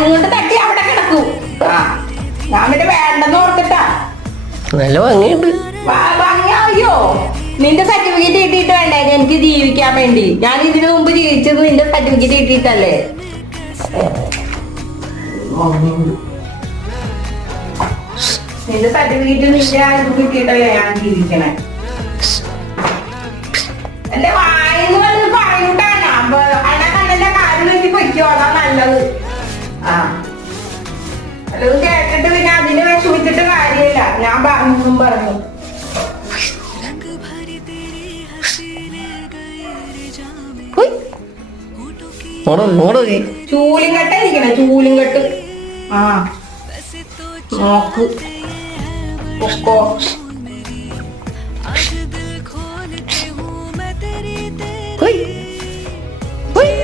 ഇങ്ങോട്ട് തട്ടി അവിടെ കിടക്കും. ആ ഞാൻ പിന്നെ വേണ്ടെന്ന് ഓർത്തിട്ടാ. നല്ല ഭംഗിയുണ്ട്. ഭംഗിയായോ? നിന്റെ സർട്ടിഫിക്കറ്റ് കിട്ടിയിട്ട് വേണ്ടേ? എനിക്ക് ജീവിക്കാൻ വേണ്ടി. ഞാൻ ഇതിനു മുമ്പ് ജീവിച്ചത് നിന്റെ സർട്ടിഫിക്കറ്റ് കിട്ടിയിട്ടല്ലേ? നിന്റെ സർട്ടിഫിക്കറ്റ് നിന്റെ ആൾക്ക് കിട്ടിയിട്ടല്ലേ ഞാൻ ജീവിക്കണേ? എന്റെ വായിന്ന് പറഞ്ഞ് പറയൂട്ടാ. ഞാൻ കണ്ണിന്റെ കാര്യം വെച്ച് പൊയ്ക്കോ? അതാ നല്ലത്. ആ. അല്ലത് കേട്ടിട്ട് പിന്നെ അതിന് വിഷമിച്ചിട്ട് കാര്യമില്ല. ഞാൻ പറഞ്ഞും. പറഞ്ഞു ഈ. ചൂലിങ്കട്ട ഇരിക്കണേ ചൂലിങ്കട്ട് ആ. നോക്ക്.